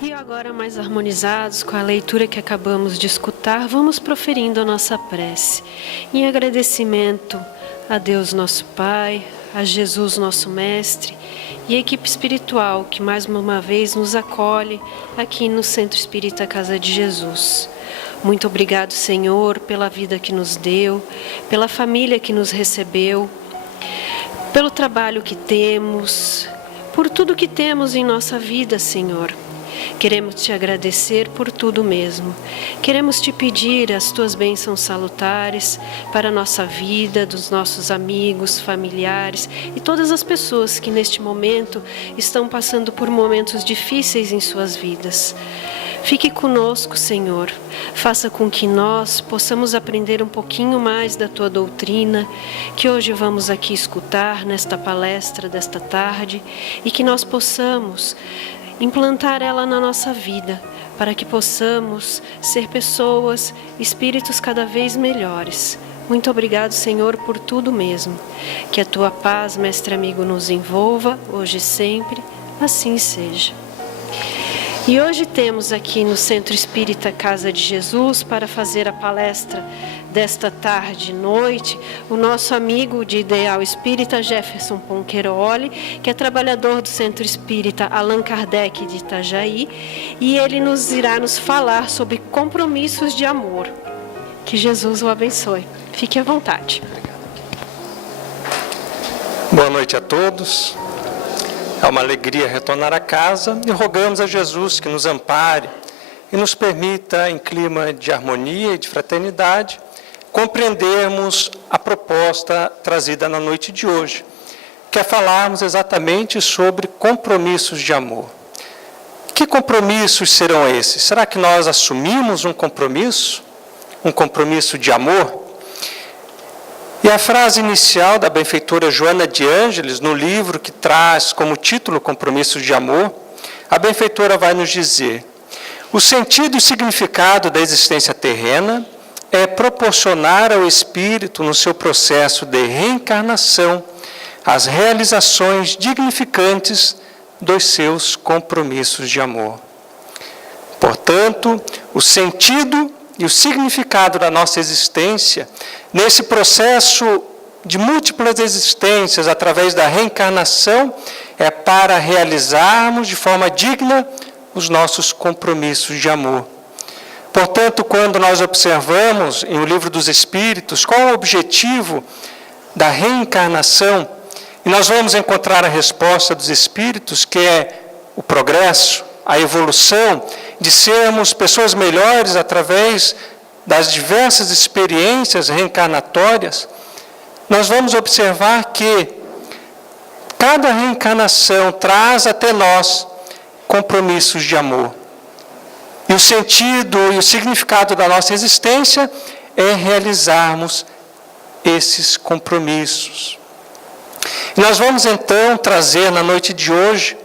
E agora, mais harmonizados com a leitura que acabamos de escutar, vamos proferindo a nossa prece em agradecimento a Deus nosso Pai, a Jesus nosso Mestre e a equipe espiritual que mais uma vez nos acolhe aqui no Centro Espírita Casa de Jesus. Muito obrigado, Senhor, pela vida que nos deu, pela família que nos recebeu, pelo trabalho que temos, por tudo que temos em nossa vida, Senhor. Queremos te agradecer por tudo mesmo. Queremos te pedir as tuas bênçãos salutares para a nossa vida, dos nossos amigos, familiares e todas as pessoas que neste momento estão passando por momentos difíceis em suas vidas. Fique conosco, Senhor. Faça com que nós possamos aprender um pouquinho mais da tua doutrina, que hoje vamos aqui escutar nesta palestra desta tarde, e que nós possamos implantar ela na nossa vida, para que possamos ser pessoas, espíritos cada vez melhores. Muito obrigado, Senhor, por tudo mesmo. Que a tua paz, mestre amigo, nos envolva, hoje e sempre, assim seja. E hoje temos aqui no Centro Espírita Casa de Jesus, para fazer a palestra desta tarde e noite, o nosso amigo de ideal espírita Jefferson Ponqueroli, que é trabalhador do Centro Espírita Allan Kardec de Itajaí, e ele irá nos falar sobre compromissos de amor. Que Jesus o abençoe. Fique à vontade. Boa noite a todos. É uma alegria retornar a casa e rogamos a Jesus que nos ampare e nos permita, em clima de harmonia e de fraternidade, compreendermos a proposta trazida na noite de hoje, que é falarmos exatamente sobre compromissos de amor. Que compromissos serão esses? Será que nós assumimos um compromisso de amor? E a frase inicial da benfeitora Joana de Ângeles, no livro que traz como título Compromissos de Amor, a benfeitora vai nos dizer: o sentido e significado da existência terrena é proporcionar ao espírito, no seu processo de reencarnação, as realizações dignificantes dos seus compromissos de amor. Portanto, o sentido e o significado da nossa existência, nesse processo de múltiplas existências através da reencarnação, é para realizarmos de forma digna os nossos compromissos de amor. Portanto, quando nós observamos em O Livro dos Espíritos qual é o objetivo da reencarnação, e nós vamos encontrar a resposta dos Espíritos, que é o progresso, a evolução, de sermos pessoas melhores através das diversas experiências reencarnatórias, nós vamos observar que cada reencarnação traz até nós compromissos de amor. E o sentido e o significado da nossa existência é realizarmos esses compromissos. E nós vamos então trazer na noite de hoje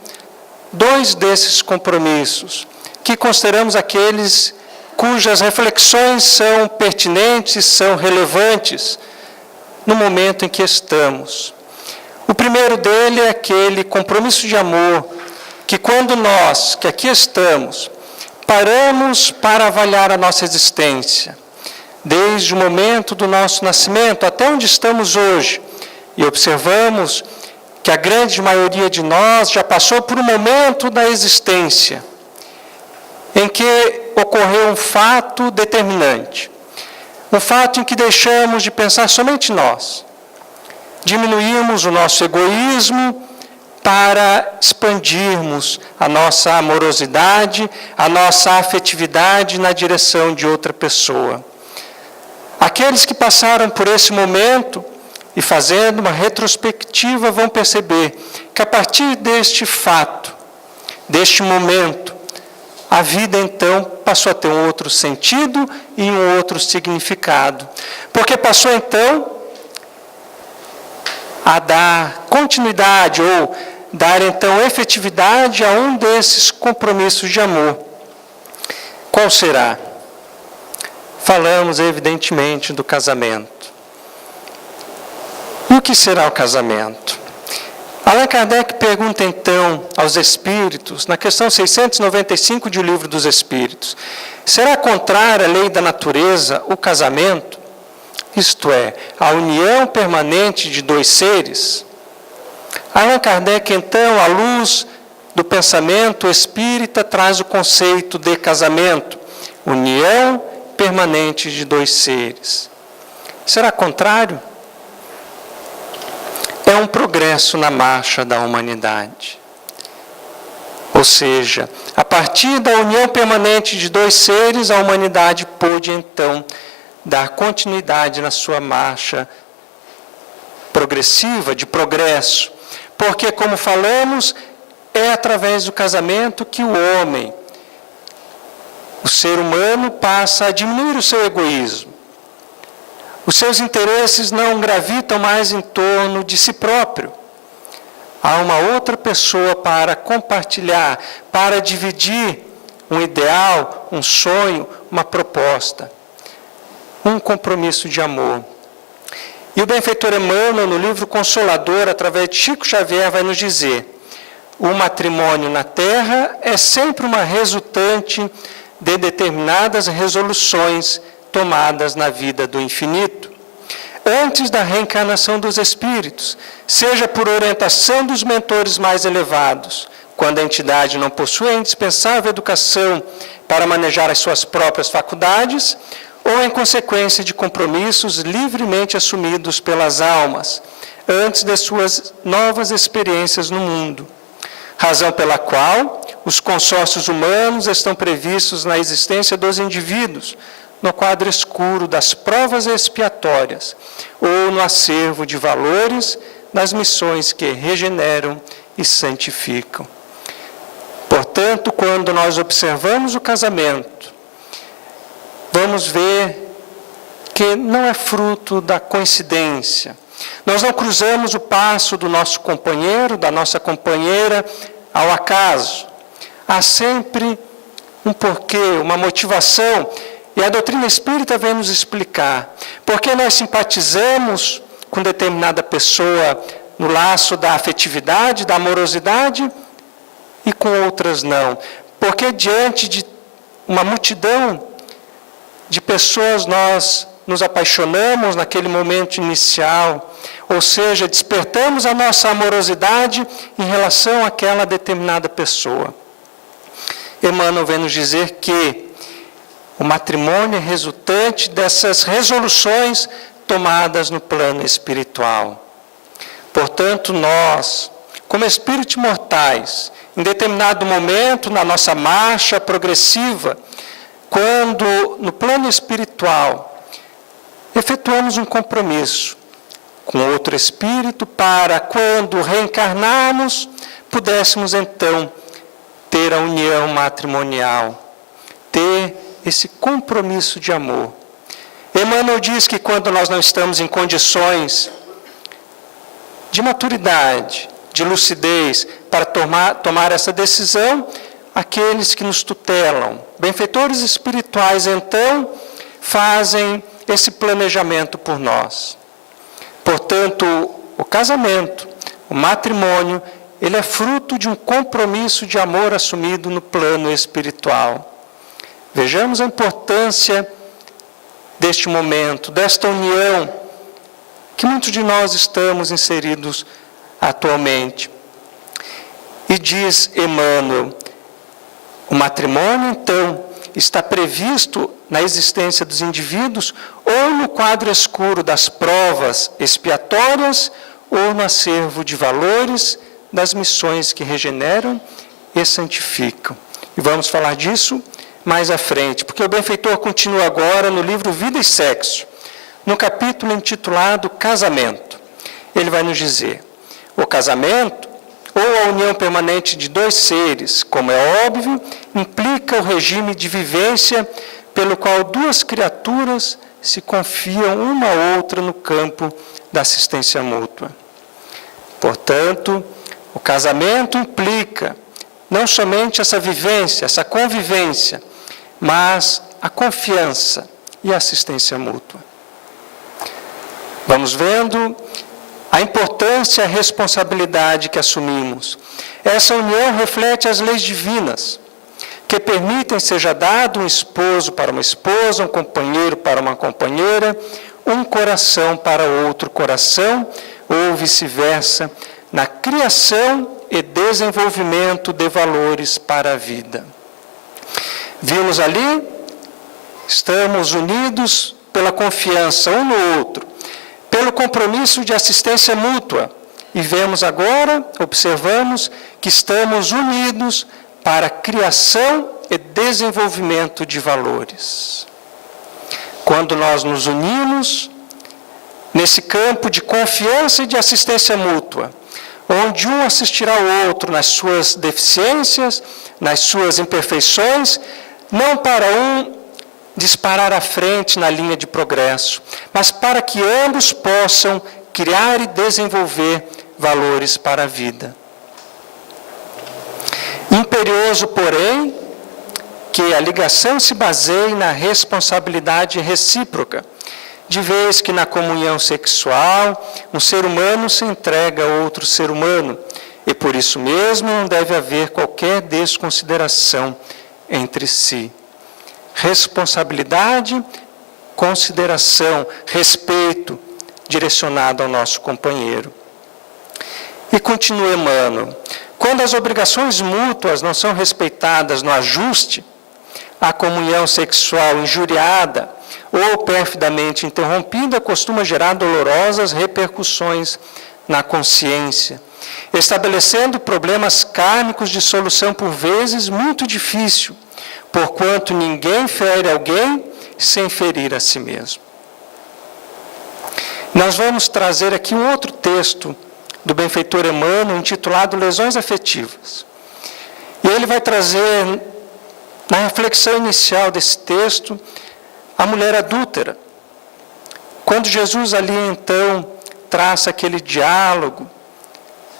2 desses compromissos, que consideramos aqueles cujas reflexões são pertinentes, são relevantes no momento em que estamos. O primeiro dele é aquele compromisso de amor que, quando nós, que aqui estamos, paramos para avaliar a nossa existência, desde o momento do nosso nascimento até onde estamos hoje, e observamos que a grande maioria de nós já passou por um momento da existência em que ocorreu um fato determinante, um fato em que deixamos de pensar somente nós, diminuímos o nosso egoísmo para expandirmos a nossa amorosidade, a nossa afetividade na direção de outra pessoa. Aqueles que passaram por esse momento e fazendo uma retrospectiva vão perceber que a partir deste fato, deste momento, a vida então passou a ter um outro sentido e um outro significado. Porque passou então a dar continuidade ou dar então efetividade a um desses compromissos de amor. Qual será? Falamos evidentemente do casamento. E o que será o casamento? Allan Kardec pergunta então aos espíritos, na questão 695 de O Livro dos Espíritos, será contrária à lei da natureza o casamento? Isto é, a união permanente de dois seres? Allan Kardec, então, à luz do pensamento espírita, traz o conceito de casamento, união permanente de dois seres. Será contrário? É um progresso na marcha da humanidade. Ou seja, a partir da união permanente de dois seres, a humanidade pôde, então, dar continuidade na sua marcha progressiva, de progresso. Porque, como falamos, é através do casamento que o homem, o ser humano, passa a diminuir o seu egoísmo. Os seus interesses não gravitam mais em torno de si próprio. Há uma outra pessoa para compartilhar, para dividir um ideal, um sonho, uma proposta. Um compromisso de amor. E o benfeitor Emmanuel, no livro Consolador, através de Chico Xavier, vai nos dizer: o matrimônio na Terra é sempre uma resultante de determinadas resoluções tomadas na vida do infinito, antes da reencarnação dos espíritos, seja por orientação dos mentores mais elevados, quando a entidade não possui a indispensável educação para manejar as suas próprias faculdades, ou em consequência de compromissos livremente assumidos pelas almas, antes de suas novas experiências no mundo. Razão pela qual os consórcios humanos estão previstos na existência dos indivíduos, no quadro escuro das provas expiatórias, ou no acervo de valores das missões que regeneram e santificam. Portanto, quando nós observamos o casamento, vamos ver que não é fruto da coincidência. Nós não cruzamos o passo do nosso companheiro, da nossa companheira, ao acaso. Há sempre um porquê, uma motivação, e a doutrina espírita vem nos explicar. Porque nós simpatizamos com determinada pessoa no laço da afetividade, da amorosidade, e com outras não. Porque diante de uma multidão de pessoas nós nos apaixonamos naquele momento inicial, ou seja, despertamos a nossa amorosidade em relação àquela determinada pessoa. Emmanuel vem nos dizer que o matrimônio é resultante dessas resoluções tomadas no plano espiritual. Portanto, nós, como espíritos mortais, em determinado momento na nossa marcha progressiva, quando no plano espiritual efetuamos um compromisso com outro espírito para, quando reencarnarmos, pudéssemos então ter a união matrimonial, ter esse compromisso de amor. Emmanuel diz que quando nós não estamos em condições de maturidade, de lucidez, para tomar essa decisão, aqueles que nos tutelam, benfeitores espirituais, então, fazem esse planejamento por nós. Portanto, o casamento, o matrimônio, ele é fruto de um compromisso de amor assumido no plano espiritual. Vejamos a importância deste momento, desta união, que muitos de nós estamos inseridos atualmente. E diz Emmanuel, o matrimônio, então, está previsto na existência dos indivíduos ou no quadro escuro das provas expiatórias ou no acervo de valores das missões que regeneram e santificam. E vamos falar disso mais à frente, porque o benfeitor continua agora no livro Vida e Sexo, no capítulo intitulado Casamento. Ele vai nos dizer: o casamento, ou a união permanente de dois seres, como é óbvio, implica o regime de vivência pelo qual duas criaturas se confiam uma à outra no campo da assistência mútua. Portanto, o casamento implica não somente essa vivência, essa convivência, mas a confiança e a assistência mútua. Vamos vendo a importância e a responsabilidade que assumimos. Essa união reflete as leis divinas, que permitem seja dado um esposo para uma esposa, um companheiro para uma companheira, um coração para outro coração, ou vice-versa, na criação e desenvolvimento de valores para a vida. Vimos ali, estamos unidos pela confiança um no outro, pelo compromisso de assistência mútua, e vemos agora, observamos, que estamos unidos para a criação e desenvolvimento de valores. Quando nós nos unimos nesse campo de confiança e de assistência mútua, onde um assistirá ao outro nas suas deficiências, nas suas imperfeições, não para um disparar à frente na linha de progresso, mas para que ambos possam criar e desenvolver valores para a vida. Imperioso, porém, que a ligação se baseie na responsabilidade recíproca, de vez que na comunhão sexual, um ser humano se entrega a outro ser humano, e por isso mesmo não deve haver qualquer desconsideração entre si. Responsabilidade, consideração, respeito direcionado ao nosso companheiro. E continua Emmanuel: quando as obrigações mútuas não são respeitadas no ajuste, a comunhão sexual injuriada ou perfidamente interrompida costuma gerar dolorosas repercussões na consciência, estabelecendo problemas kármicos de solução por vezes muito difícil, porquanto ninguém fere alguém sem ferir a si mesmo. Nós vamos trazer aqui um outro texto do benfeitor Emmanuel, intitulado Lesões Afetivas. E ele vai trazer, na reflexão inicial desse texto, a mulher adúltera. Quando Jesus ali então traça aquele diálogo,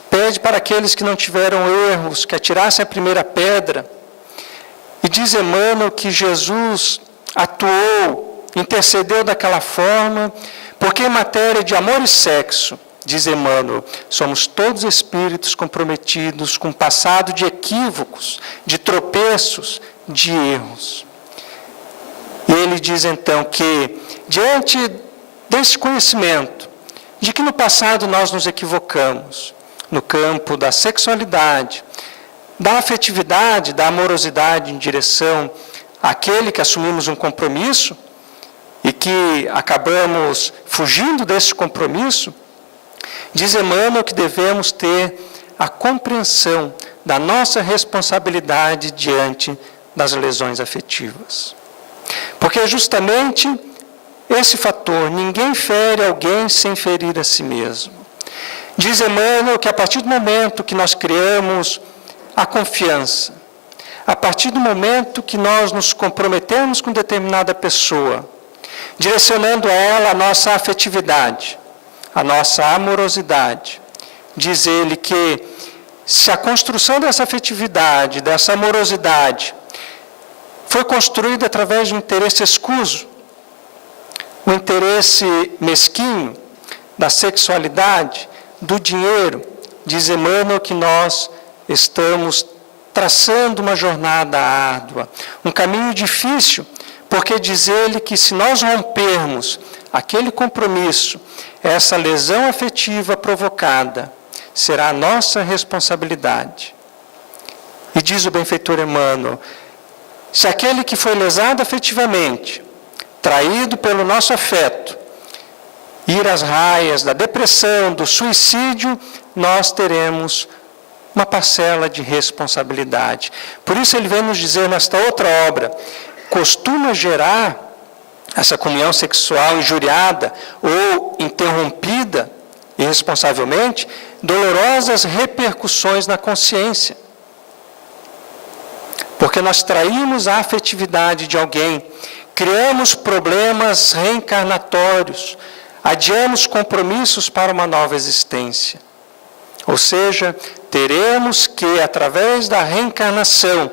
pede para aqueles que não tiveram erros, que atirassem a primeira pedra, e diz Emmanuel que Jesus atuou, intercedeu daquela forma, porque em matéria de amor e sexo, diz Emmanuel, somos todos espíritos comprometidos com um passado de equívocos, de tropeços, de erros. E ele diz então que, diante desse conhecimento, de que no passado nós nos equivocamos, no campo da sexualidade, da afetividade, da amorosidade em direção àquele que assumimos um compromisso e que acabamos fugindo desse compromisso, diz Emmanuel que devemos ter a compreensão da nossa responsabilidade diante das lesões afetivas. Porque é justamente esse fator, ninguém fere alguém sem ferir a si mesmo. Diz Emmanuel que a partir do momento que nós criamos a confiança, a partir do momento que nós nos comprometemos com determinada pessoa, direcionando a ela a nossa afetividade, a nossa amorosidade, diz ele que se a construção dessa afetividade, dessa amorosidade, foi construída através de um interesse escuso, um interesse mesquinho, da sexualidade, do dinheiro, diz Emmanuel que nós estamos traçando uma jornada árdua, um caminho difícil, porque diz ele que se nós rompermos aquele compromisso, essa lesão afetiva provocada será a nossa responsabilidade. E diz o benfeitor Emmanuel, se aquele que foi lesado afetivamente, traído pelo nosso afeto, ir às raias da depressão, do suicídio, nós teremos uma parcela de responsabilidade. Por isso ele vem nos dizer nesta outra obra, costuma gerar essa comunhão sexual injuriada ou interrompida irresponsavelmente, dolorosas repercussões na consciência. Porque nós traímos a afetividade de alguém, criamos problemas reencarnatórios, adiamos compromissos para uma nova existência. Ou seja, teremos que, através da reencarnação,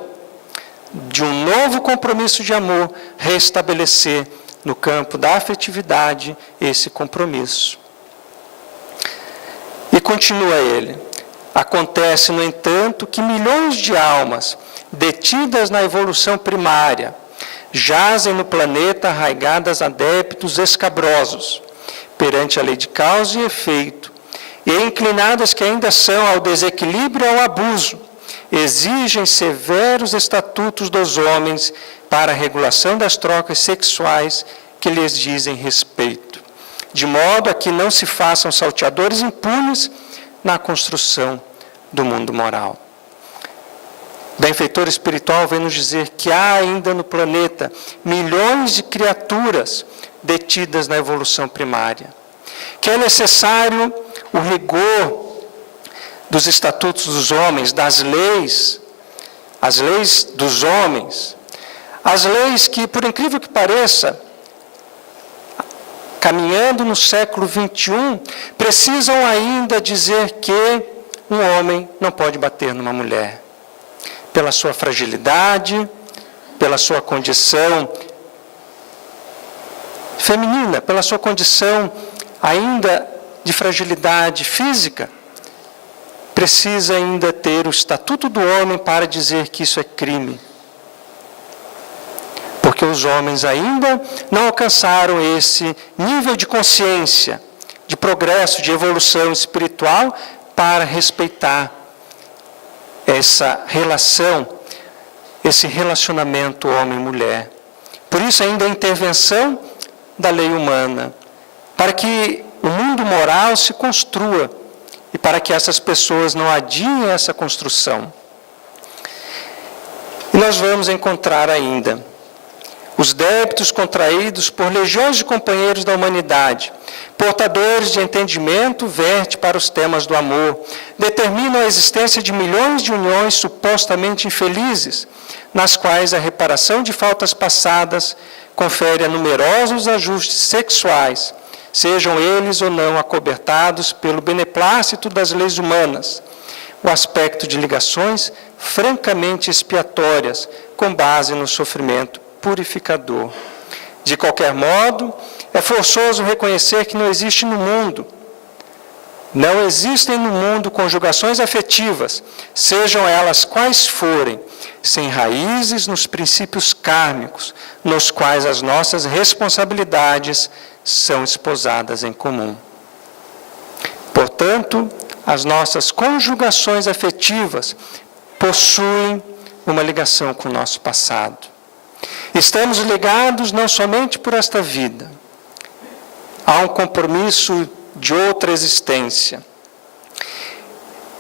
de um novo compromisso de amor, restabelecer no campo da afetividade esse compromisso. E continua ele: acontece, no entanto, que milhões de almas, detidas na evolução primária, jazem no planeta arraigadas a débitos escabrosos, perante a lei de causa e efeito, e inclinadas que ainda são ao desequilíbrio e ao abuso, exigem severos estatutos dos homens para a regulação das trocas sexuais que lhes dizem respeito, de modo a que não se façam salteadores impunes na construção do mundo moral. O benfeitor espiritual vem nos dizer que há ainda no planeta milhões de criaturas detidas na evolução primária, que é necessário o rigor dos estatutos dos homens, das leis, as leis dos homens, as leis que, por incrível que pareça, caminhando no século XXI, precisam ainda dizer que um homem não pode bater numa mulher, pela sua fragilidade, pela sua condição feminina, pela sua condição ainda de fragilidade física, precisa ainda ter o estatuto do homem para dizer que isso é crime. Porque os homens ainda não alcançaram esse nível de consciência, de progresso, de evolução espiritual para respeitar essa relação, esse relacionamento homem-mulher. Por isso ainda a intervenção da lei humana, para que o mundo moral se construa e para que essas pessoas não adiem essa construção. E nós vamos encontrar ainda os débitos contraídos por legiões de companheiros da humanidade, portadores de entendimento, verte para os temas do amor, determinam a existência de milhões de uniões supostamente infelizes, nas quais a reparação de faltas passadas confere a numerosos ajustes sexuais, sejam eles ou não acobertados pelo beneplácito das leis humanas, o aspecto de ligações francamente expiatórias, com base no sofrimento purificador. De qualquer modo, é forçoso reconhecer que não existe no mundo, não existem no mundo conjugações afetivas, sejam elas quais forem, sem raízes nos princípios kármicos, nos quais as nossas responsabilidades são esposadas em comum. Portanto, as nossas conjugações afetivas possuem uma ligação com o nosso passado. Estamos ligados não somente por esta vida, há um compromisso de outra existência.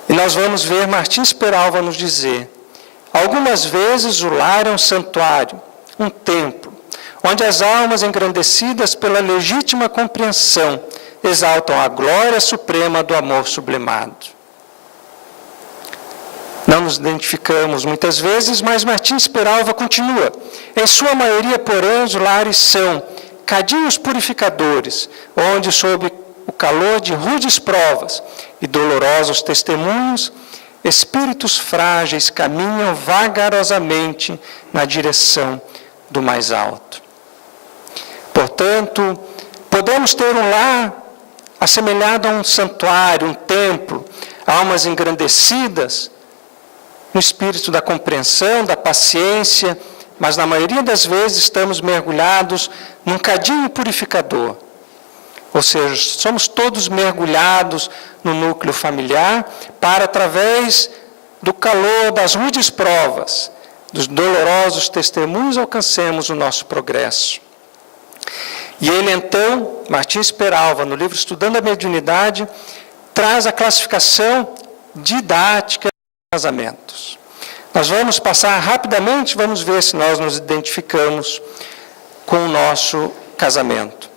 E nós vamos ver Martins Peralva nos dizer: algumas vezes o lar é um santuário, um templo, onde as almas engrandecidas pela legítima compreensão exaltam a glória suprema do amor sublimado. Não nos identificamos muitas vezes, mas Martins Peralva continua: em sua maioria, porém, os lares são cadinhos purificadores, onde, sob o calor de rudes provas e dolorosos testemunhos, espíritos frágeis caminham vagarosamente na direção do mais alto. Portanto, podemos ter um lar assemelhado a um santuário, um templo, almas engrandecidas no espírito da compreensão, da paciência, mas na maioria das vezes estamos mergulhados num cadinho purificador. Ou seja, somos todos mergulhados no núcleo familiar para, através do calor das rudes provas, dos dolorosos testemunhos, alcancemos o nosso progresso. E ele então, Martins Peralva, no livro Estudando a Mediunidade, traz a classificação didática de casamentos. Nós vamos passar rapidamente, vamos ver se nós nos identificamos com o nosso casamento.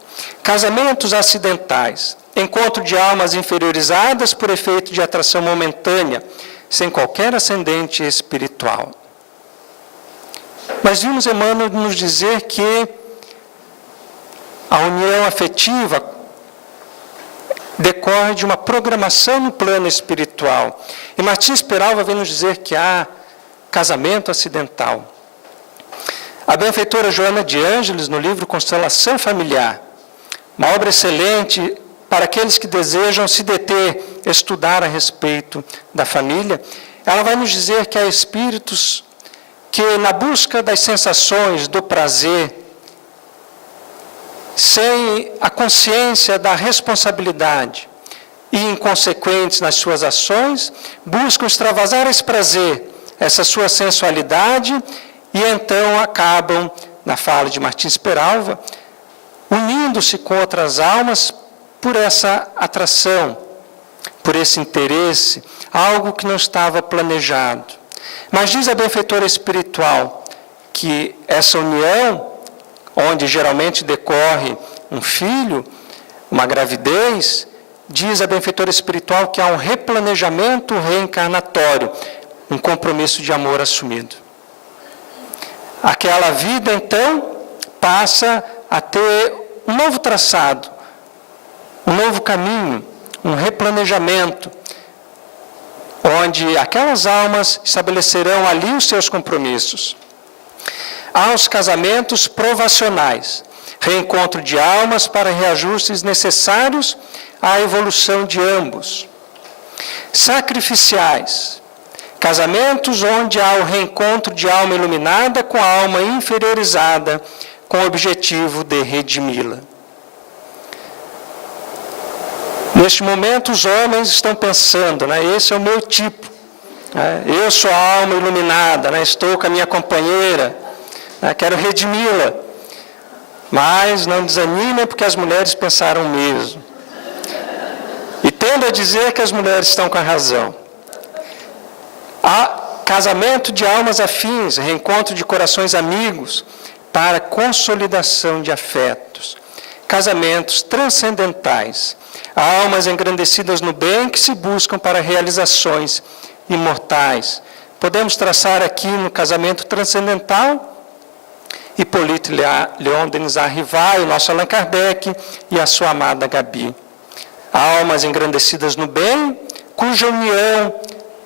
Casamentos acidentais, encontro de almas inferiorizadas por efeito de atração momentânea, sem qualquer ascendente espiritual. Mas vimos Emmanuel nos dizer que a união afetiva decorre de uma programação no plano espiritual. E Martins Peralva vem nos dizer que há casamento acidental. A benfeitora Joana de Ângeles, no livro Constelação Familiar, uma obra excelente para aqueles que desejam se deter, estudar a respeito da família, ela vai nos dizer que há espíritos que, na busca das sensações, do prazer, sem a consciência da responsabilidade e inconsequentes nas suas ações, buscam extravasar esse prazer, essa sua sensualidade, e então acabam, na fala de Martins Peralva, unindo-se com outras almas por essa atração, por esse interesse, algo que não estava planejado. Mas diz a benfeitora espiritual que essa união, onde geralmente decorre um filho, uma gravidez, diz a benfeitora espiritual que há um replanejamento reencarnatório, um compromisso de amor assumido. Aquela vida, então, passa a ter um novo traçado, um novo caminho, um replanejamento, onde aquelas almas estabelecerão ali os seus compromissos. Há os casamentos provacionais, reencontro de almas para reajustes necessários à evolução de ambos. Sacrificiais, casamentos onde há o reencontro de alma iluminada com a alma inferiorizada, com o objetivo de redimi-la. Neste momento, os homens estão pensando, esse é o meu tipo. Eu sou a alma iluminada, estou com a minha companheira, quero redimi-la. Mas não desanimem, porque as mulheres pensaram o mesmo. E tendo a dizer que as mulheres estão com a razão. Há casamento de almas afins, reencontro de corações amigos, para consolidação de afetos. Casamentos transcendentais, almas engrandecidas no bem que se buscam para realizações imortais. Podemos traçar aqui no casamento transcendental Hippolyte Léon Denisard Rivail, o nosso Allan Kardec e a sua amada Gabi. Almas engrandecidas no bem, cuja união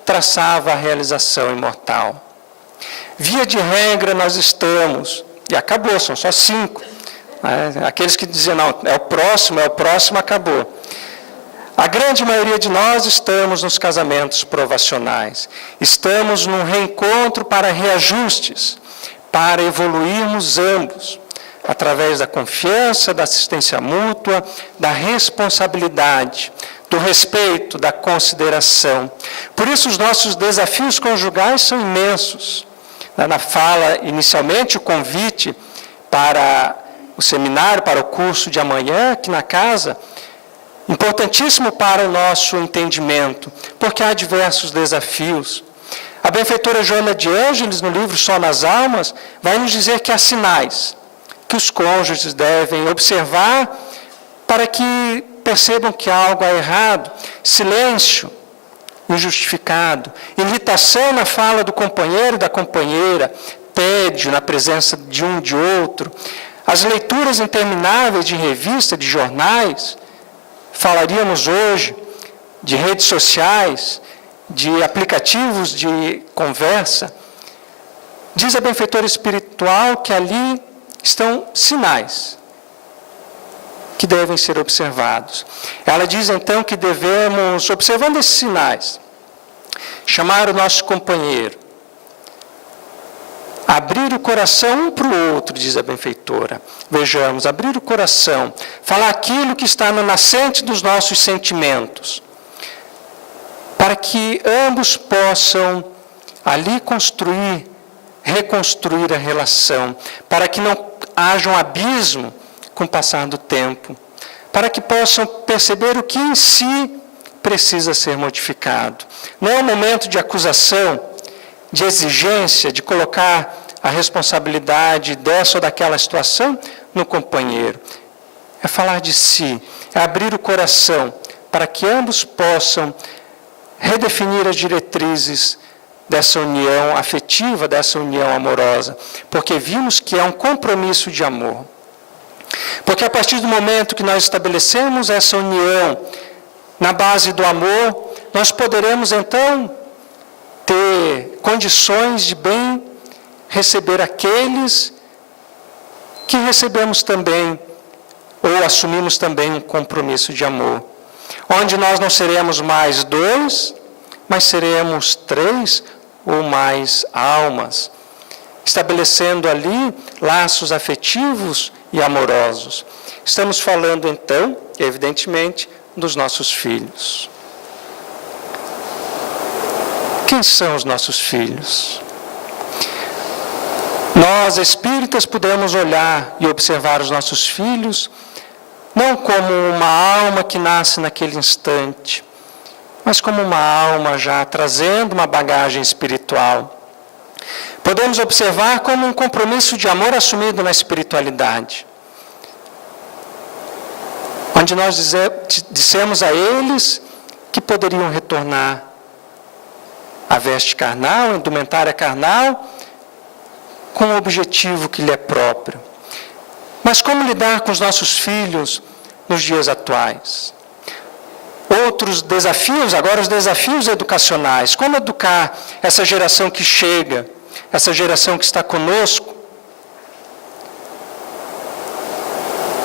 traçava a realização imortal. Via de regra nós estamos, e acabou, são só 5. Aqueles que diziam, não, é o próximo, acabou. A grande maioria de nós estamos nos casamentos provacionais. Estamos num reencontro para reajustes, para evoluirmos ambos, através da confiança, da assistência mútua, da responsabilidade, do respeito, da consideração. Por isso, os nossos desafios conjugais são imensos. Na fala, inicialmente, o convite para o seminário, para o curso de amanhã, aqui na casa, importantíssimo para o nosso entendimento, porque há diversos desafios. A benfeitora Joana de Ângeles, no livro Só nas Almas, vai nos dizer que há sinais que os cônjuges devem observar para que percebam que algo é errado. Silêncio injustificado, irritação na fala do companheiro e da companheira, tédio na presença de um de outro, as leituras intermináveis de revista, de jornais, falaríamos hoje de redes sociais, de aplicativos de conversa. Diz a benfeitora espiritual que ali estão sinais que devem ser observados. Ela diz então que devemos, observando esses sinais, chamar o nosso companheiro, abrir o coração um para o outro, diz a benfeitora. Vejamos, abrir o coração, falar aquilo que está na nascente dos nossos sentimentos, para que ambos possam ali construir, reconstruir a relação, para que não haja um abismo com o passar do tempo, para que possam perceber o que em si precisa ser modificado. Não é um momento de acusação, de exigência, de colocar a responsabilidade dessa ou daquela situação no companheiro. É falar de si, é abrir o coração para que ambos possam redefinir as diretrizes dessa união afetiva, dessa união amorosa, porque vimos que é um compromisso de amor. Porque a partir do momento que nós estabelecemos essa união na base do amor, nós poderemos então ter condições de bem receber aqueles que recebemos também ou assumimos também um compromisso de amor, onde nós não seremos mais 2, mas seremos 3 ou mais almas, estabelecendo ali laços afetivos e amorosos. Estamos falando, então, evidentemente, dos nossos filhos. Quem são os nossos filhos? Nós, espíritas, podemos olhar e observar os nossos filhos não como uma alma que nasce naquele instante, mas como uma alma já trazendo uma bagagem espiritual. Podemos observar como um compromisso de amor assumido na espiritualidade, onde nós dissemos a eles que poderiam retornar à veste carnal, à indumentária carnal, com o objetivo que lhe é próprio. Mas como lidar com os nossos filhos nos dias atuais? Outros desafios, agora os desafios educacionais. Como educar essa geração que chega, essa geração que está conosco?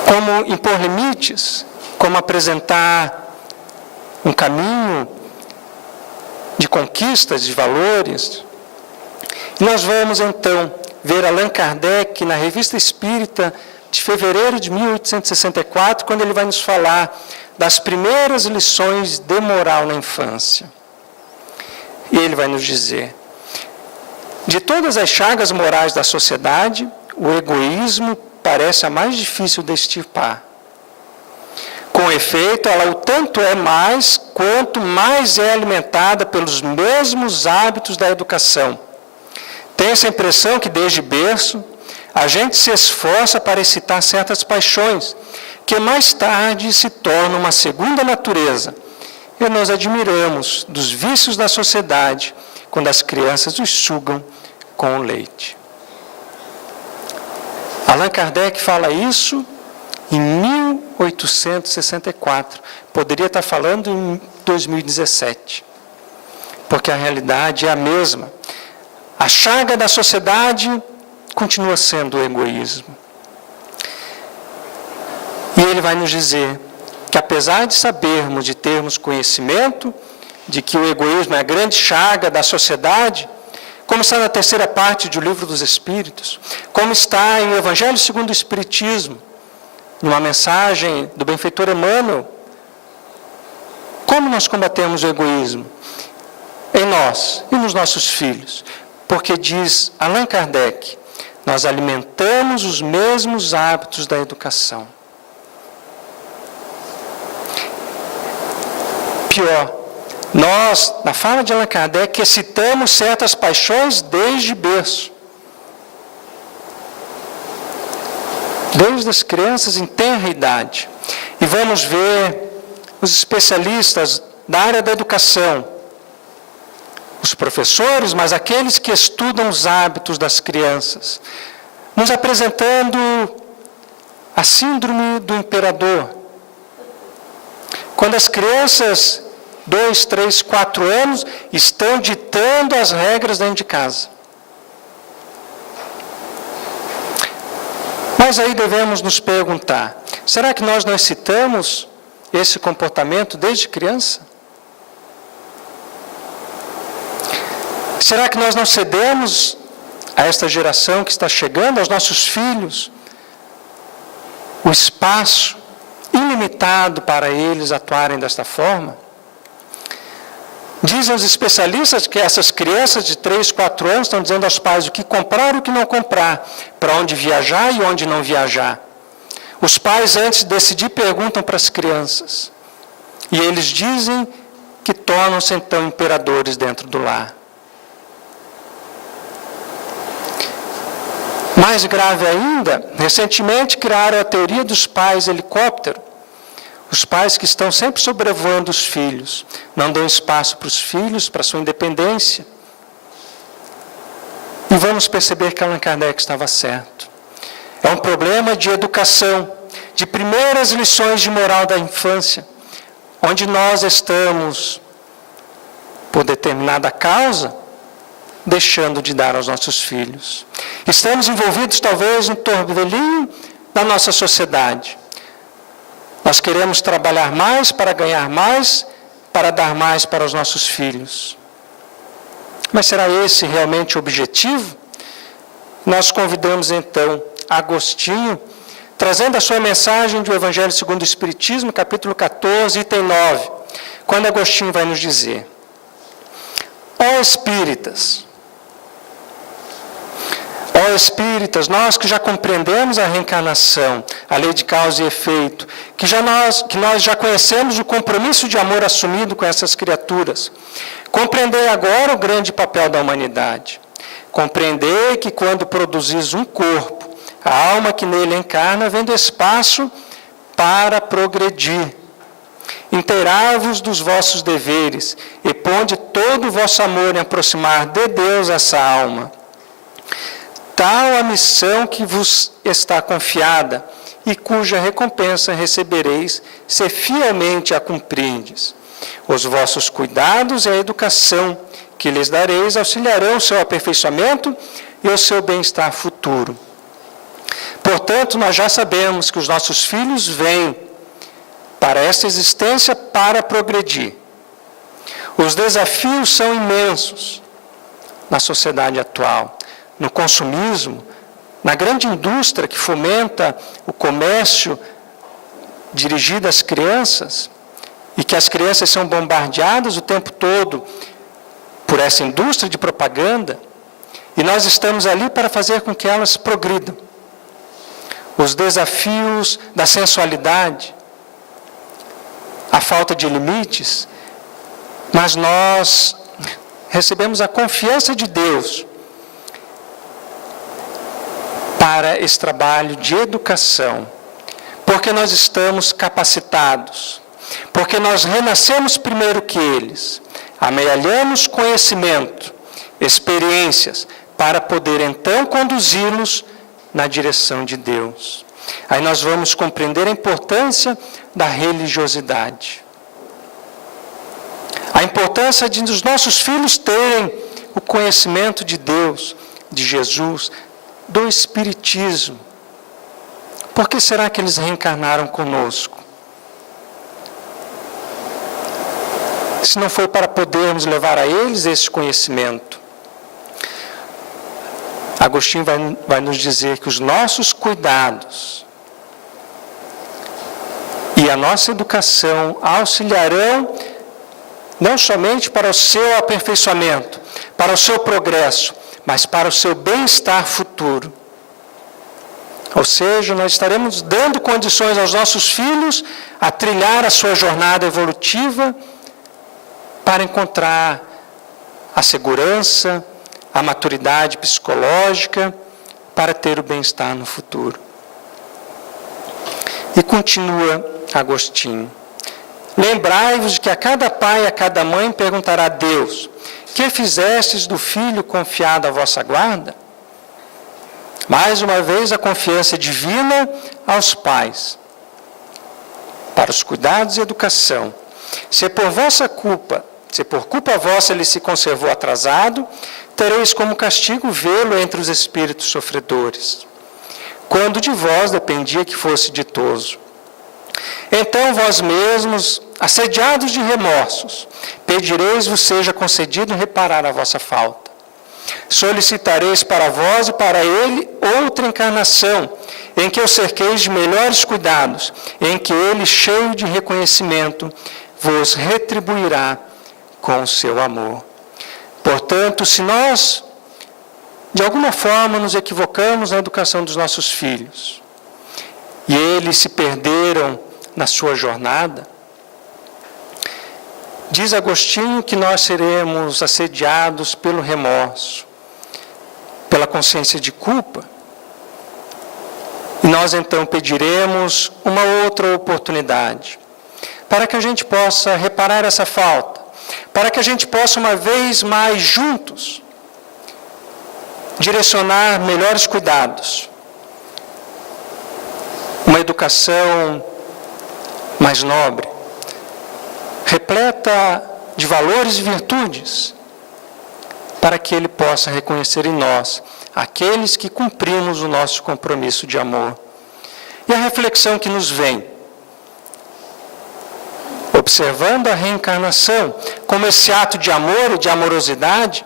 Como impor limites? Como apresentar um caminho de conquistas, de valores? E nós vamos, então, ver Allan Kardec na Revista Espírita de fevereiro de 1864, quando ele vai nos falar das primeiras lições de moral na infância. E ele vai nos dizer: de todas as chagas morais da sociedade, o egoísmo parece a mais difícil de extirpar. Com efeito, ela o tanto é mais, quanto mais é alimentada pelos mesmos hábitos da educação. Tenho essa impressão que, desde berço, a gente se esforça para excitar certas paixões, que mais tarde se tornam uma segunda natureza. E nós admiramos dos vícios da sociedade, quando as crianças os sugam com o leite. Allan Kardec fala isso em 1864. Poderia estar falando em 2017, porque a realidade é a mesma. A chaga da sociedade continua sendo o egoísmo. E ele vai nos dizer que, apesar de sabermos, de termos conhecimento de que o egoísmo é a grande chaga da sociedade, como está na terceira parte do Livro dos Espíritos, como está em o Evangelho segundo o Espiritismo, numa mensagem do benfeitor Emmanuel, como nós combatemos o egoísmo? Em nós e nos nossos filhos. Porque diz Allan Kardec, nós alimentamos os mesmos hábitos da educação. Pior, nós, na fala de Allan Kardec, excitamos certas paixões desde berço. Desde as crianças em tenra idade. E vamos ver os especialistas da área da educação, os professores, mas aqueles que estudam os hábitos das crianças, nos apresentando a síndrome do imperador. Quando as crianças, 2, 3, 4 anos, estão ditando as regras dentro de casa. Mas aí devemos nos perguntar, será que nós não excitamos esse comportamento desde criança? Será que nós não cedemos a esta geração que está chegando, aos nossos filhos, o espaço ilimitado para eles atuarem desta forma? Dizem os especialistas que essas crianças de 3, 4 anos estão dizendo aos pais o que comprar e o que não comprar, para onde viajar e onde não viajar. Os pais, antes de decidir, perguntam para as crianças. E eles dizem que tornam-se então imperadores dentro do lar. Mais grave ainda, recentemente criaram a teoria dos pais helicóptero. Os pais que estão sempre sobrevoando os filhos, não dão espaço para os filhos, para a sua independência. E vamos perceber que Allan Kardec estava certo. É um problema de educação, de primeiras lições de moral da infância, onde nós estamos, por determinada causa, deixando de dar aos nossos filhos. Estamos envolvidos, talvez, no turbilhão da nossa sociedade. Nós queremos trabalhar mais para ganhar mais, para dar mais para os nossos filhos. Mas será esse realmente o objetivo? Nós convidamos então Agostinho, trazendo a sua mensagem do Evangelho segundo o Espiritismo, capítulo 14, item 9, quando Agostinho vai nos dizer: Ó espíritas, nós que já compreendemos a reencarnação, a lei de causa e efeito, que nós já conhecemos o compromisso de amor assumido com essas criaturas, compreendei agora o grande papel da humanidade. Compreendei que quando produzis um corpo, a alma que nele encarna vem do espaço para progredir. Inteirai-vos dos vossos deveres e ponde todo o vosso amor em aproximar de Deus essa alma. Tal a missão que vos está confiada e cuja recompensa recebereis se fielmente a cumprirdes. Os vossos cuidados e a educação que lhes dareis auxiliarão o seu aperfeiçoamento e o seu bem-estar futuro. Portanto, nós já sabemos que os nossos filhos vêm para esta existência para progredir. Os desafios são imensos na sociedade atual, no consumismo, na grande indústria que fomenta o comércio dirigido às crianças, e que as crianças são bombardeadas o tempo todo por essa indústria de propaganda, e nós estamos ali para fazer com que elas progridam. Os desafios da sensualidade, a falta de limites, mas nós recebemos a confiança de Deus para esse trabalho de educação, porque nós estamos capacitados, porque nós renascemos primeiro que eles, amealhamos conhecimento, experiências, para poder então conduzi-los na direção de Deus. Aí nós vamos compreender a importância da religiosidade. A importância de os nossos filhos terem o conhecimento de Deus, de Jesus, do Espiritismo. Por que será que eles reencarnaram conosco? Se não foi para podermos levar a eles esse conhecimento. Agostinho vai nos dizer que os nossos cuidados e a nossa educação auxiliarão não somente para o seu aperfeiçoamento, para o seu progresso, mas para o seu bem-estar futuro. Ou seja, nós estaremos dando condições aos nossos filhos a trilhar a sua jornada evolutiva para encontrar a segurança, a maturidade psicológica, para ter o bem-estar no futuro. E continua Agostinho: lembrai-vos de que a cada pai e a cada mãe perguntará a Deus: que fizestes do filho confiado à vossa guarda? Mais uma vez, a confiança divina aos pais, para os cuidados e educação. Se por culpa vossa ele se conservou atrasado, tereis como castigo vê-lo entre os espíritos sofredores, quando de vós dependia que fosse ditoso. Então vós mesmos, assediados de remorsos, pedireis vos seja concedido reparar a vossa falta. Solicitareis para vós e para ele outra encarnação, em que o cerqueis de melhores cuidados, em que ele, cheio de reconhecimento, vos retribuirá com o seu amor. Portanto, se nós, de alguma forma, nos equivocamos na educação dos nossos filhos, e eles se perderam na sua jornada, diz Agostinho que nós seremos assediados pelo remorso, pela consciência de culpa, e nós então pediremos uma outra oportunidade, para que a gente possa reparar essa falta, para que a gente possa uma vez mais juntos direcionar melhores cuidados, uma educação mais nobre, repleta de valores e virtudes, para que ele possa reconhecer em nós aqueles que cumprimos o nosso compromisso de amor. E a reflexão que nos vem observando a reencarnação como esse ato de amor e de amorosidade,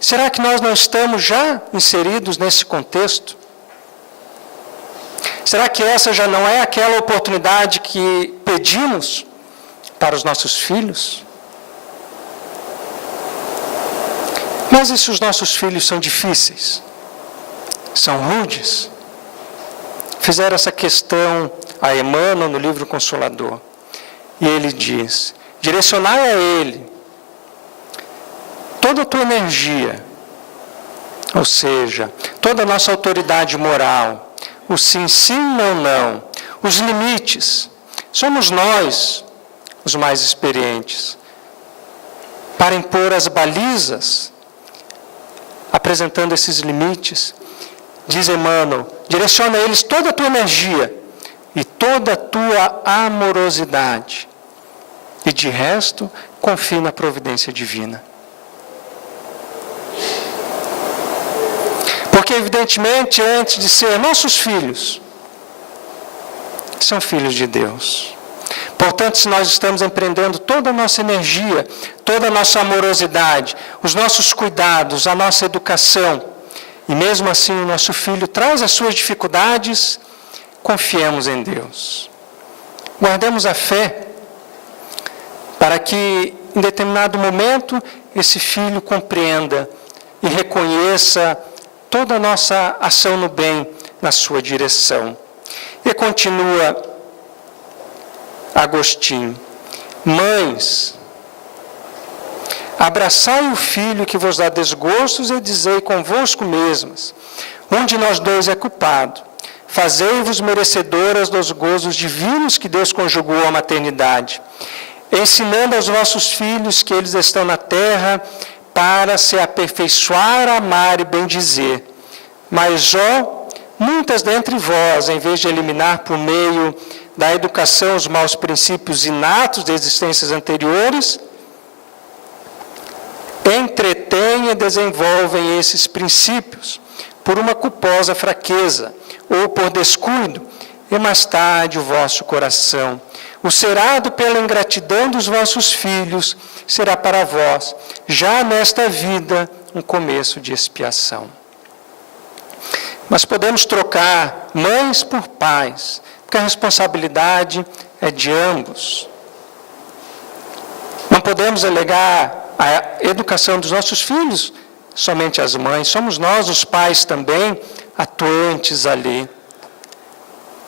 será que nós não estamos já inseridos nesse contexto? Será que essa já não é aquela oportunidade que pedimos para os nossos filhos? Mas e se os nossos filhos são difíceis? São rudes? Fizeram essa questão a Emmanuel no livro Consolador. E ele diz: direcionai a ele toda a tua energia, ou seja, toda a nossa autoridade moral, o sim, sim, não, não, os limites. Somos nós os mais experientes para impor as balizas, apresentando esses limites. Diz Emmanuel: direciona a eles toda a tua energia e toda a tua amorosidade. E de resto, confie na providência divina. Porque, evidentemente, antes de ser nossos filhos, são filhos de Deus. Portanto, se nós estamos empreendendo toda a nossa energia, toda a nossa amorosidade, os nossos cuidados, a nossa educação, e mesmo assim o nosso filho traz as suas dificuldades, confiemos em Deus. Guardemos a fé para que, em determinado momento, esse filho compreenda e reconheça toda a nossa ação no bem na sua direção. E continua Agostinho: mães, abraçai o filho que vos dá desgostos e dizei convosco mesmas: um de nós dois é culpado. Fazei-vos merecedoras dos gozos divinos que Deus conjugou à maternidade, ensinando aos vossos filhos que eles estão na terra para se aperfeiçoar, amar e bendizer. Mas, ó, muitas dentre vós, em vez de eliminar por meio da educação os maus princípios inatos de existências anteriores, entretêm e desenvolvem esses princípios por uma culposa fraqueza ou por descuido, e mais tarde o vosso coração, ulcerado pela ingratidão dos vossos filhos, será para vós, já nesta vida, um começo de expiação. Mas podemos trocar mães por pais, porque a responsabilidade é de ambos. Não podemos alegar a educação dos nossos filhos somente às mães, somos nós, os pais também, atuantes ali.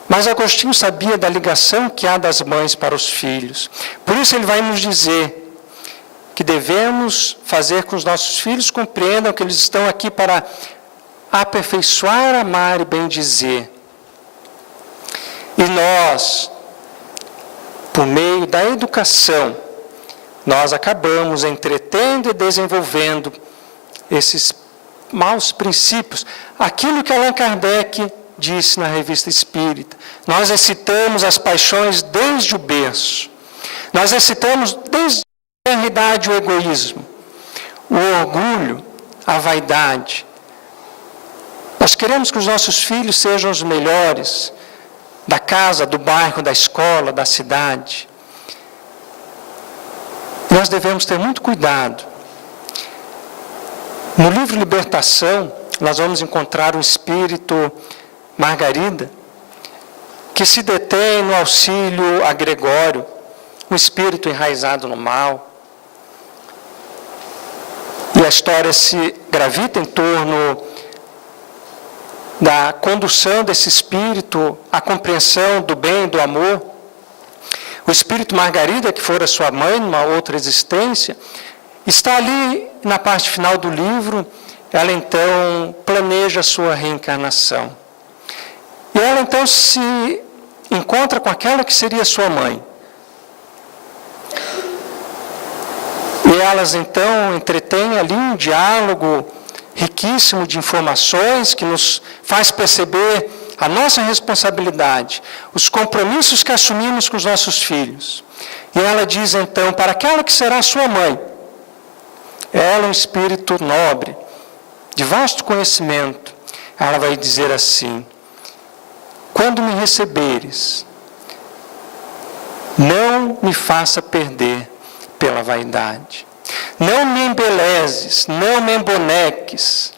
Mas Agostinho sabia da ligação que há das mães para os filhos. Por isso ele vai nos dizer que devemos fazer com que os nossos filhos compreendam que eles estão aqui para aperfeiçoar, amar e bendizer. E nós, por meio da educação, nós acabamos entretendo e desenvolvendo esses maus princípios. Aquilo que Allan Kardec disse na Revista Espírita: nós excitamos as paixões desde o berço. Nós excitamos desde a realidade o egoísmo, o orgulho, a vaidade. Nós queremos que os nossos filhos sejam os melhores da casa, do bairro, da escola, da cidade. Nós devemos ter muito cuidado. No livro Libertação, nós vamos encontrar um espírito Margarida, que se detém no auxílio a Gregório, um espírito enraizado no mal. E a história se gravita em torno da condução desse espírito à compreensão do bem e do amor. O espírito Margarida, que fora sua mãe numa outra existência, está ali na parte final do livro. Ela então planeja a sua reencarnação. E ela então se encontra com aquela que seria sua mãe. E elas então entretêm ali um diálogo riquíssimo de informações que nos faz perceber a nossa responsabilidade, os compromissos que assumimos com os nossos filhos. E ela diz então, para aquela que será sua mãe, ela é um espírito nobre, de vasto conhecimento, ela vai dizer assim: quando me receberes, Não me faça perder pela vaidade. Não me embelezes, não me emboneques,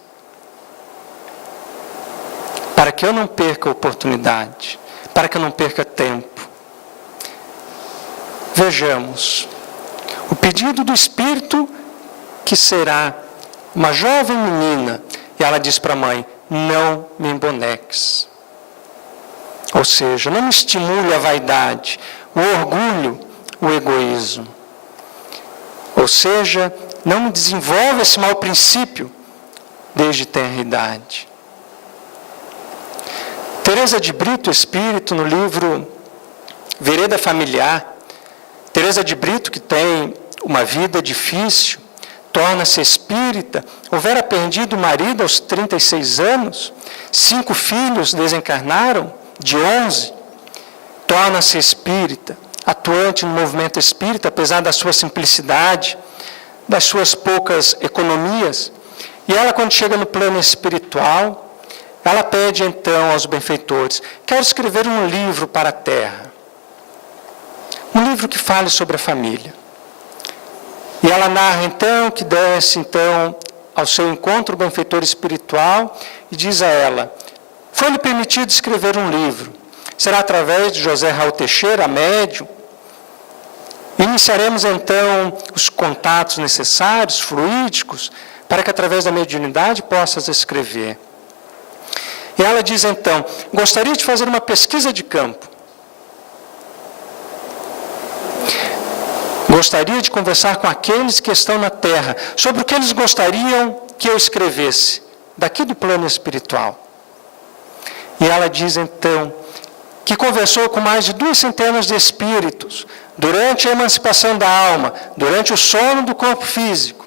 para que eu não perca a oportunidade, para que eu não perca tempo. Vejamos, o pedido do Espírito, que será uma jovem menina, e ela diz para a mãe: não me emboneques. Ou seja, não me estimule a vaidade, o orgulho, o egoísmo. Ou seja, não me desenvolve esse mau princípio desde tenra idade. Teresa de Brito, espírito, no livro Vereda Familiar, Teresa de Brito, que tem uma vida difícil, torna-se espírita, houvera perdido o marido aos 36 anos, 5 filhos desencarnaram, de 11, torna-se espírita, atuante no movimento espírita, apesar da sua simplicidade, das suas poucas economias. E ela, quando chega no plano espiritual, ela pede então aos benfeitores: quero escrever um livro para a Terra. Um livro que fale sobre a família. E ela narra então que desce então ao seu encontro o benfeitor espiritual e diz a ela: foi-lhe permitido escrever um livro. Será através de José Raul Teixeira, médium. Iniciaremos então os contatos necessários, fluídicos, para que através da mediunidade possas escrever. E ela diz então: gostaria de fazer uma pesquisa de campo. Gostaria de conversar com aqueles que estão na Terra sobre o que eles gostariam que eu escrevesse, daqui do plano espiritual. E ela diz então que conversou com mais de 200 de espíritos durante a emancipação da alma, durante o sono do corpo físico,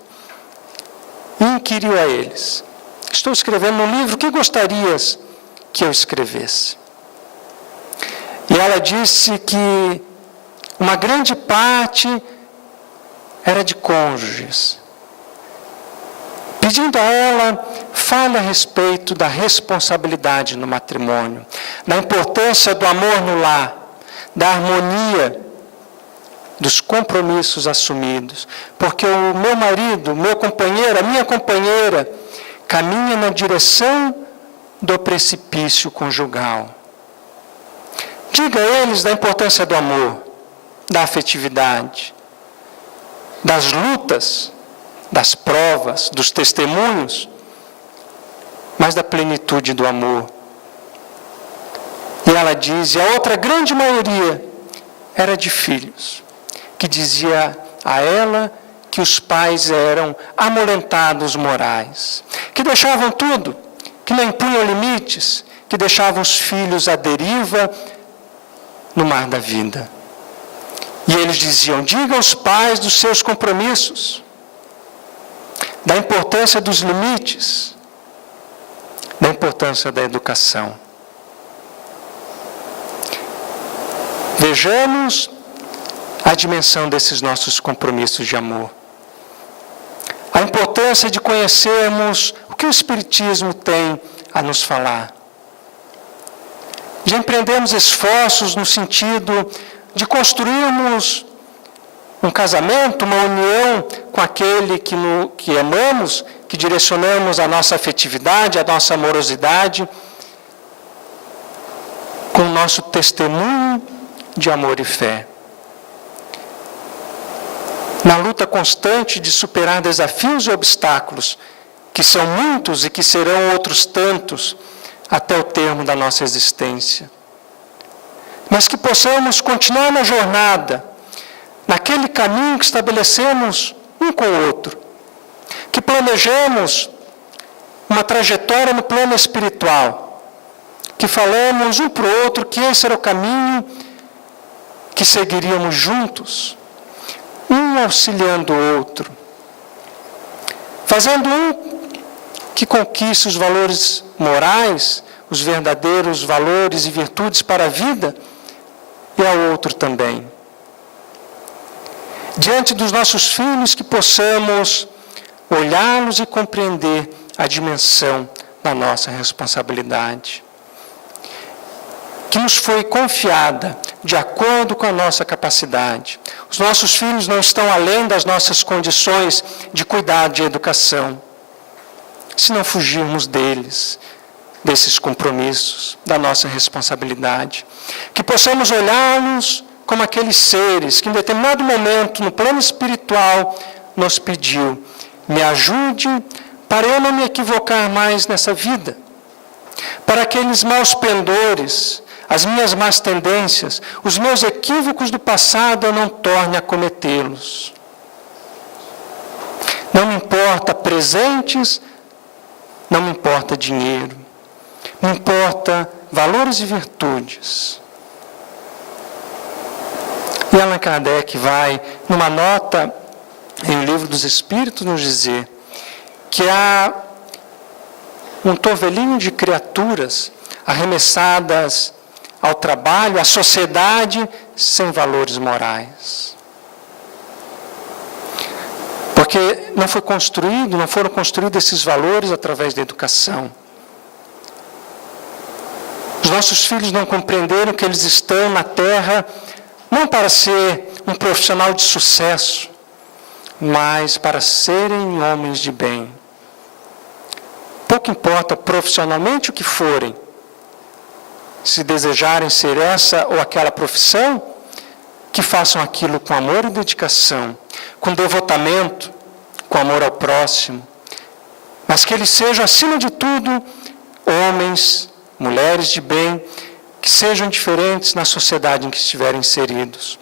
e inquiriu a eles: estou escrevendo um livro, o que gostarias que eu escrevesse? E ela disse que uma grande parte era de cônjuges, pedindo a ela: fale a respeito da responsabilidade no matrimônio, da importância do amor no lar, da harmonia, dos compromissos assumidos, porque o meu marido, o meu companheiro, a minha companheira, caminha na direção do precipício conjugal. Diga a eles da importância do amor, da afetividade, das lutas, das provas, dos testemunhos, mas da plenitude do amor. E ela diz, e a outra grande maioria era de filhos, que dizia a ela que os pais eram amolentados morais, que deixavam tudo, que não impunham limites, que deixavam os filhos à deriva no mar da vida. E eles diziam: diga aos pais dos seus compromissos, da importância dos limites, da importância da educação. Vejamos a dimensão desses nossos compromissos de amor. A importância de conhecermos o que o Espiritismo tem a nos falar. De empreendermos esforços no sentido de construirmos um casamento, uma união com aquele que amamos, que direcionamos a nossa afetividade, a nossa amorosidade, com o nosso testemunho de amor e fé. Na luta constante de superar desafios e obstáculos, que são muitos e que serão outros tantos, até o termo da nossa existência. Mas que possamos continuar na jornada, naquele caminho que estabelecemos um com o outro. Que planejemos uma trajetória no plano espiritual. Que falamos um para o outro que esse era o caminho que seguiríamos juntos, um auxiliando o outro. Fazendo um que conquiste os valores morais, os verdadeiros valores e virtudes para a vida, e ao outro também. Diante dos nossos filhos, que possamos olhá-los e compreender a dimensão da nossa responsabilidade. que nos foi confiada de acordo com a nossa capacidade. Os nossos filhos não estão além das nossas condições de cuidado, de educação. Se não fugirmos deles, desses compromissos, da nossa responsabilidade, que possamos olhá-los como aqueles seres que em determinado momento, no plano espiritual, nos pediu: me ajude para eu não me equivocar mais nessa vida, para aqueles maus pendores, as minhas más tendências, os meus equívocos do passado, eu não torne a cometê-los. Não me importa presentes, não me importa dinheiro, me importa valores e virtudes. E Allan Kardec vai, numa nota em O Livro dos Espíritos, nos dizer que há um torvelinho de criaturas arremessadas ao trabalho, à sociedade, sem valores morais. Porque não foram construídos esses valores através da educação. Os nossos filhos não compreenderam que eles estão na Terra não para ser um profissional de sucesso, mas para serem homens de bem. Pouco importa profissionalmente o que forem, se desejarem ser essa ou aquela profissão, que façam aquilo com amor e dedicação, com devotamento, com amor ao próximo, mas que eles sejam, acima de tudo, homens, mulheres de bem, que sejam diferentes na sociedade em que estiverem inseridos.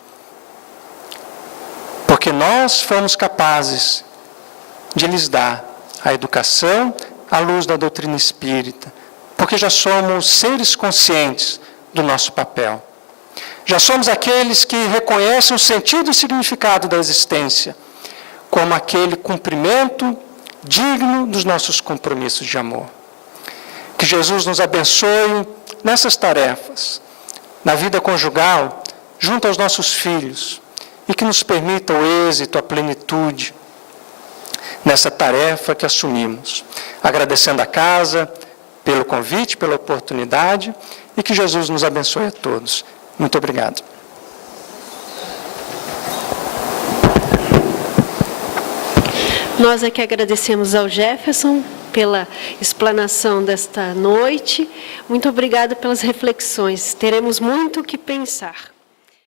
Porque nós fomos capazes de lhes dar a educação à luz da doutrina espírita, porque já somos seres conscientes do nosso papel. Já somos aqueles que reconhecem o sentido e significado da existência, como aquele cumprimento digno dos nossos compromissos de amor. Que Jesus nos abençoe nessas tarefas, na vida conjugal, junto aos nossos filhos, e que nos permita o êxito, a plenitude nessa tarefa que assumimos. Agradecendo a casa pelo convite, pela oportunidade, e que Jesus nos abençoe a todos. Muito obrigado. Nós é que agradecemos ao Jefferson pela explanação desta noite. Muito obrigada pelas reflexões. Teremos muito o que pensar.